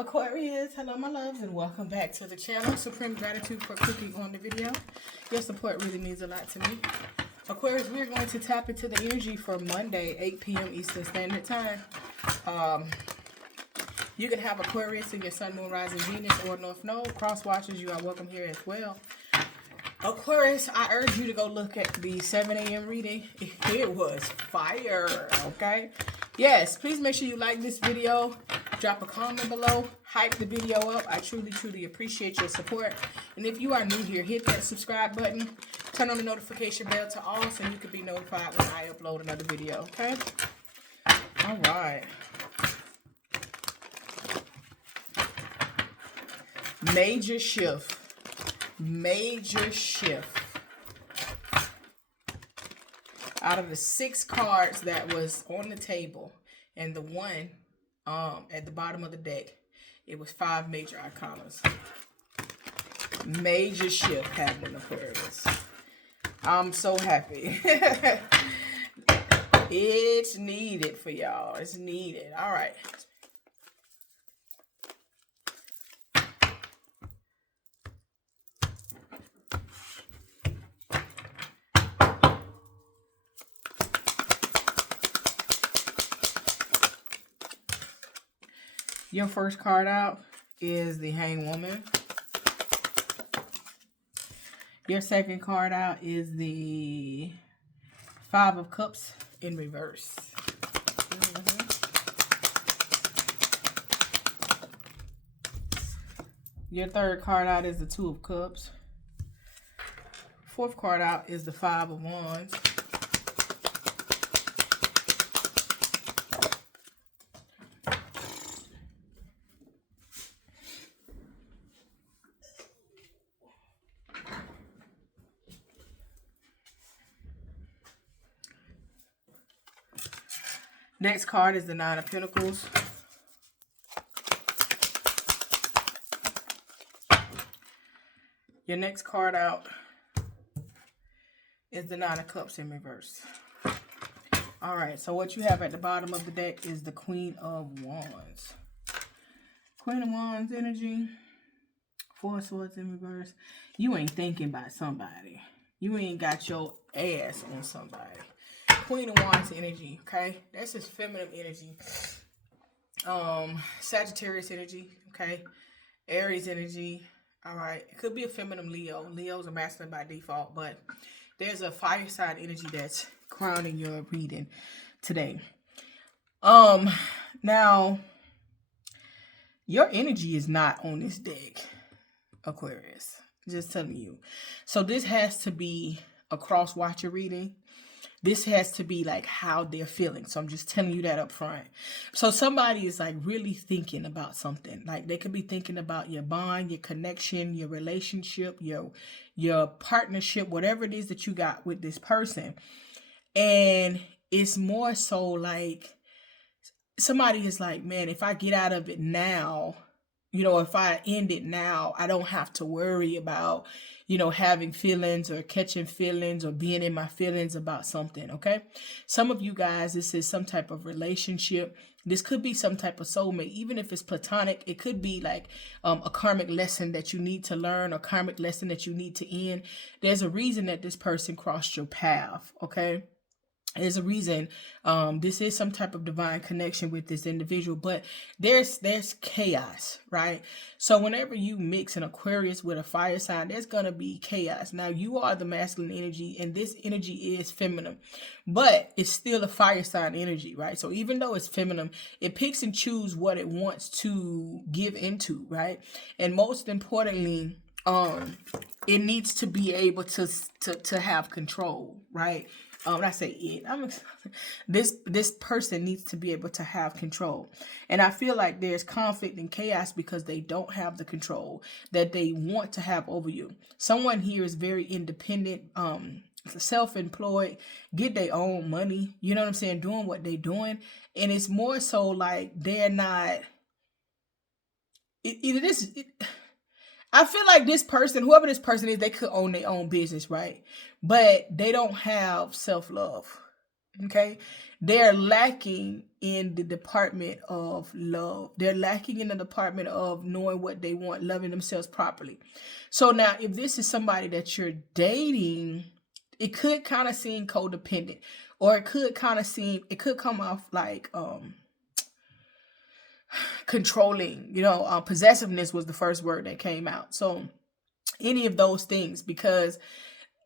Aquarius, hello my loves, and welcome back to the channel. Supreme gratitude for clicking on the video. Your support really means a lot to me. Aquarius, we're going to tap into the energy for Monday, 8 p.m. Eastern Standard Time. You can have Aquarius in your Sun, Moon, Rising, Venus, or North Node. Crosswatchers, you are welcome here as well. Aquarius, I urge you to go look at the 7 a.m. reading. It was fire, okay? Yes, please make sure you like this video. Drop a comment below. Hype the video up. I truly, truly appreciate your support. And if you are new here, hit that subscribe button. Turn on the notification bell to all so you can be notified when I upload another video, okay? All right. Major shift. Major shift. Out of the 6 cards that was on the table and the one at the bottom of the deck, it was 5 major arcanas. Major shift happening, Aquarius. I'm so happy. It's needed for y'all. It's needed. All right. Your first card out is the Hanged Woman. Your second card out is the 5 of Cups in reverse. Your third card out is the 2 of Cups. Fourth card out is the 5 of Wands. Next card is the 9 of Pentacles. Your next card out is the 9 of Cups in reverse. All right, so what you have at the bottom of the deck is the Queen of Wands. Queen of Wands energy. 4 of Swords in reverse. You ain't thinking about somebody. You ain't got your ass on somebody. Queen of Wands energy, okay? That's just feminine energy. Sagittarius energy, okay? Aries energy, all right? It could be a feminine Leo. Leo's a masculine by default, but there's a fire sign energy that's crowning your reading today. Now, your energy is not on this deck, Aquarius. Just telling you. So this has to be a Crosswatcher reading. This has to be like how they're feeling. So I'm just telling you that up front. So somebody is like really thinking about something. Like they could be thinking about your bond, your connection, your relationship, your partnership, whatever it is that you got with this person. And it's more so like somebody is like, man, if I get out of it now, you know, if I end it now, I don't have to worry about, you know, having feelings or catching feelings or being in my feelings about something, okay? Some of you guys, this is some type of relationship. This could be some type of soulmate. Even if it's platonic, it could be like a karmic lesson that you need to learn, a karmic lesson that you need to end. There's a reason that this person crossed your path, okay? There's a reason. This is some type of divine connection with this individual, but there's chaos, right? So whenever you mix an Aquarius with a fire sign, there's gonna be chaos. Now you are the masculine energy, and this energy is feminine, but it's still a fire sign energy, right? So even though it's feminine, it picks and chooses what it wants to give into, right? And most importantly, it needs to be able to have control, right? When I say it, this person needs to be able to have control. And I feel like there's conflict and chaos because they don't have the control that they want to have over you. Someone here is very independent, self-employed, get their own money, you know what I'm saying, doing what they're doing. And it's more so like they're not, I feel like this person, whoever this person is, they could own their own business, right? But they don't have self-love. Okay, they're lacking in the department of love. They're lacking in the department of knowing what they want, loving themselves properly. So now, if this is somebody that you're dating, it could kind of seem codependent, or it could come off like controlling. Possessiveness was the first word that came out. So any of those things, because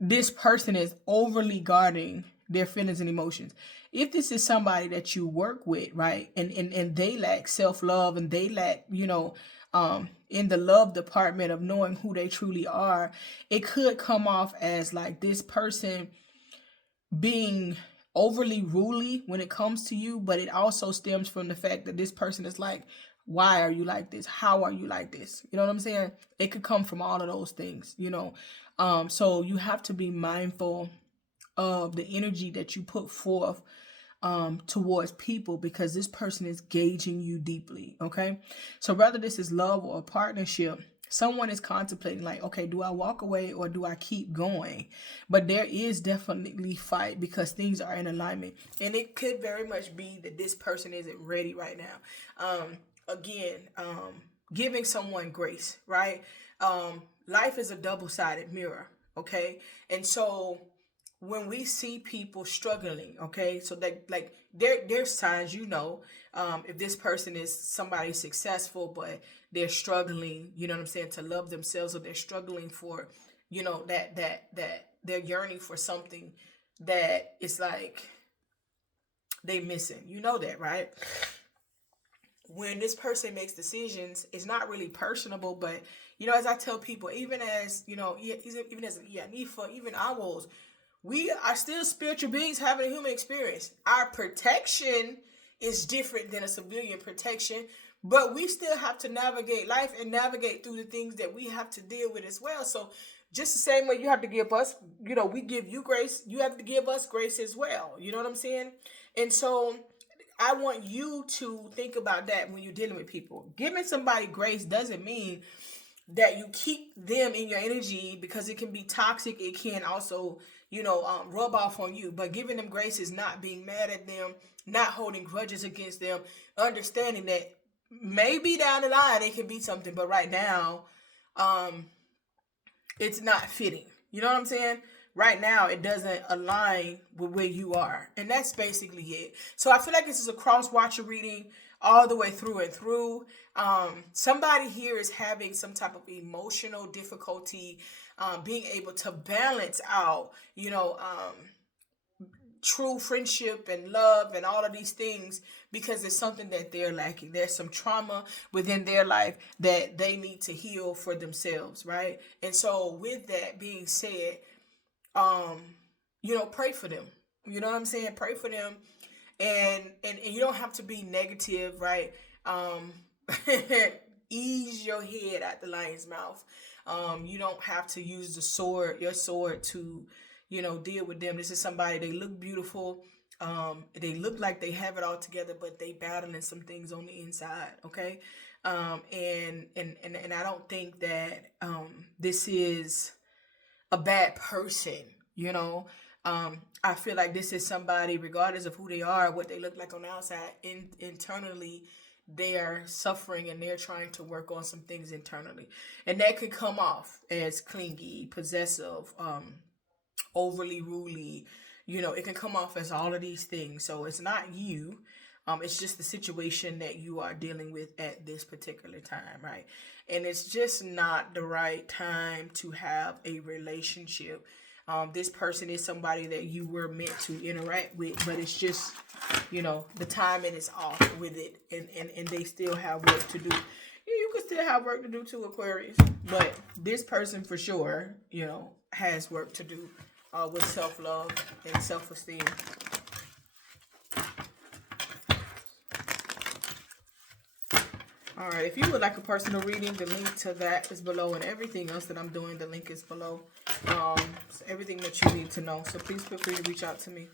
this person is overly guarding their feelings and emotions. If this is somebody that you work with, right, and they lack self-love, and they lack, in the love department of knowing who they truly are, it could come off as like this person being overly ruly when it comes to you, but it also stems from the fact that this person is like, why are you like this? How are you like this? You know what I'm saying? It could come from all of those things, so you have to be mindful of the energy that you put forth towards people, because this person is gauging you deeply. Okay, so whether this is love or a partnership, someone is contemplating like, okay, do I walk away or do I keep going? But there is definitely fight, because things are in alignment, and it could very much be that this person isn't ready right now. Giving someone grace, right? Life is a double-sided mirror, okay? And so when we see people struggling, okay, so that like there's signs, if this person is somebody successful but they're struggling, you know what I'm saying, to love themselves, or they're struggling for, that they're yearning for something that is like they missing. You know that, right? When this person makes decisions, it's not really personable, but as I tell people, even as even as Nifa, even owls, we are still spiritual beings having a human experience. Our protection is different than a civilian protection, but we still have to navigate life and navigate through the things that we have to deal with as well. So just the same way you have to give us, we give you grace, you have to give us grace as well. You know what I'm saying? And so I want you to think about that when you're dealing with people. Giving somebody grace doesn't mean that you keep them in your energy, because it can be toxic. It can also, rub off on you. But giving them grace is not being mad at them, not holding grudges against them, understanding that maybe down the line it can be something, but right now, it's not fitting. You know what I'm saying? Right now, it doesn't align with where you are. And that's basically it. So I feel like this is a Crosswatcher reading all the way through and through. Somebody here is having some type of emotional difficulty, being able to balance out, true friendship and love and all of these things, because it's something that they're lacking. There's some trauma within their life that they need to heal for themselves, right? And so with that being said, pray for them. You know what I'm saying? Pray for them. And you don't have to be negative, right? Ease your head at the lion's mouth. You don't have to use your sword to, deal with them. This is somebody, they look beautiful. They look like they have it all together, but they battling some things on the inside. Okay. And I don't think that, this is a bad person, I feel like this is somebody, regardless of who they are, what they look like on the outside, internally, they are suffering and they're trying to work on some things internally. And that could come off as clingy, possessive, overly ruly. It can come off as all of these things. So it's not you. It's just the situation that you are dealing with at this particular time, right? And it's just not the right time to have a relationship. This person is somebody that you were meant to interact with, but it's just, the timing is off with it, and they still have work to do. You can still have work to do too, Aquarius, but this person for sure, has work to do with self-love and self-esteem. All right, if you would like a personal reading, the link to that is below, and everything else that I'm doing, the link is below. So everything that you need to know. So please feel free to reach out to me.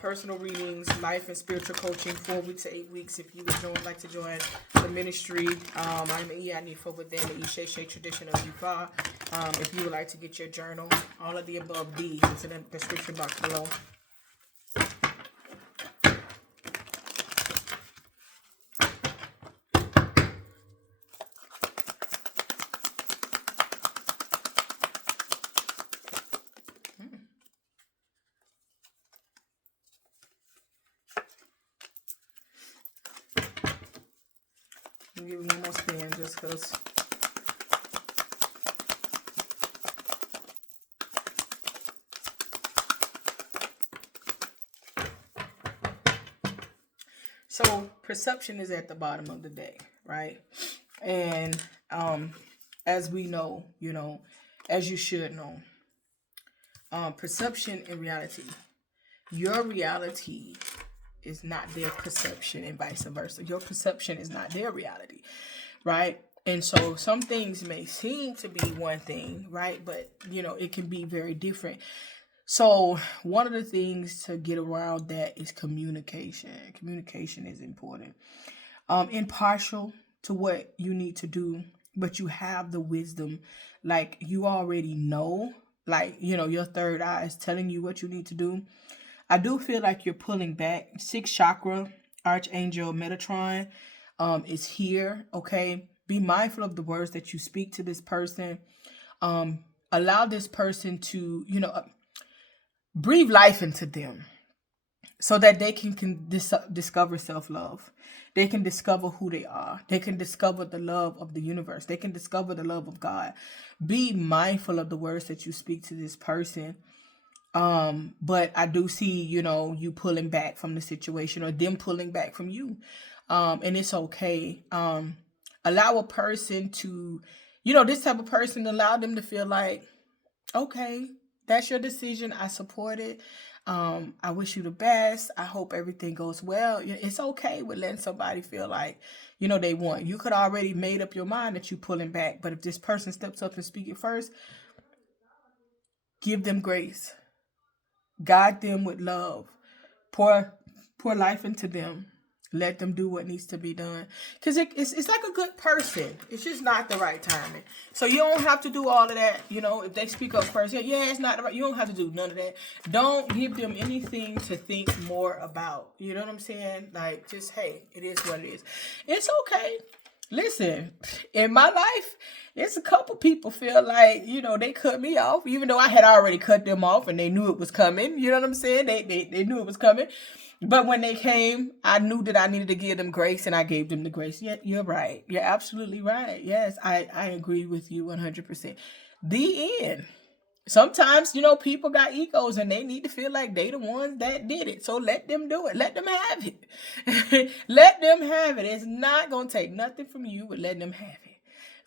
Personal readings, life and spiritual coaching, 4 weeks to 8 weeks. If you would like to join the ministry, I'm Nifa within the Ishe tradition of Yufa. If you would like to get your journal, all of the above, D is in the description box below. I'll give you one more spin just because. So perception is at the bottom of the deck, right? And as we know, you know, as you should know, perception and reality. Your reality is not their perception and vice versa. Your perception is not their reality, right? And so some things may seem to be one thing, right? But, you know, it can be very different. So one of the things to get around that is communication. Communication is important. Impartial to what you need to do, but you have the wisdom, like you already know, like, you know, your third eye is telling you what you need to do. I do feel like you're pulling back. 6th chakra, Archangel Metatron is here, okay? Be mindful of the words that you speak to this person. Allow this person to, you know, breathe life into them so that they can discover self-love. They can discover who they are. They can discover the love of the universe. They can discover the love of God. Be mindful of the words that you speak to this person. But I do see, you know, you pulling back from the situation or them pulling back from you. And it's okay. Allow a person to, you know, this type of person, allow them to feel like, okay, that's your decision. I support it. I wish you the best. I hope everything goes well. It's okay with letting somebody feel like, you know, they want. You could already made up your mind that you're pulling back. But if this person steps up and speak it first, give them grace. Guide them with love. Pour life into them. Let them do what needs to be done. Because it's like a good person. It's just not the right timing. So you don't have to do all of that. You know, if they speak up first, yeah, it's not the right. You don't have to do none of that. Don't give them anything to think more about. You know what I'm saying? Like, just, hey, it is what it is. It's okay. Listen, in my life, it's a couple people feel like, you know, they cut me off, even though I had already cut them off and they knew it was coming. You know what I'm saying? They knew it was coming. But when they came, I knew that I needed to give them grace, and I gave them the grace. Yeah, you're right. You're absolutely right. Yes, I agree with you 100%. The end. Sometimes, you know, people got egos and they need to feel like they the ones that did it. So let them do it. Let them have it. Let them have it. It's not going to take nothing from you, but let them have it.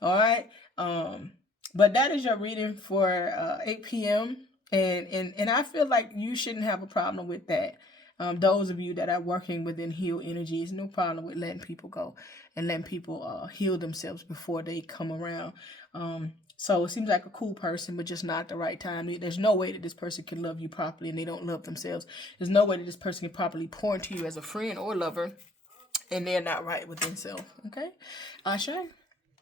All right. But that is your reading for 8 p.m. And I feel like you shouldn't have a problem with that. Those of you that are working within heal energies, no problem with letting people go and letting people heal themselves before they come around. So it seems like a cool person, but just not the right time. There's no way that this person can love you properly and they don't love themselves. There's no way that this person can properly pour into you as a friend or lover and they're not right with themselves. Okay? Asha?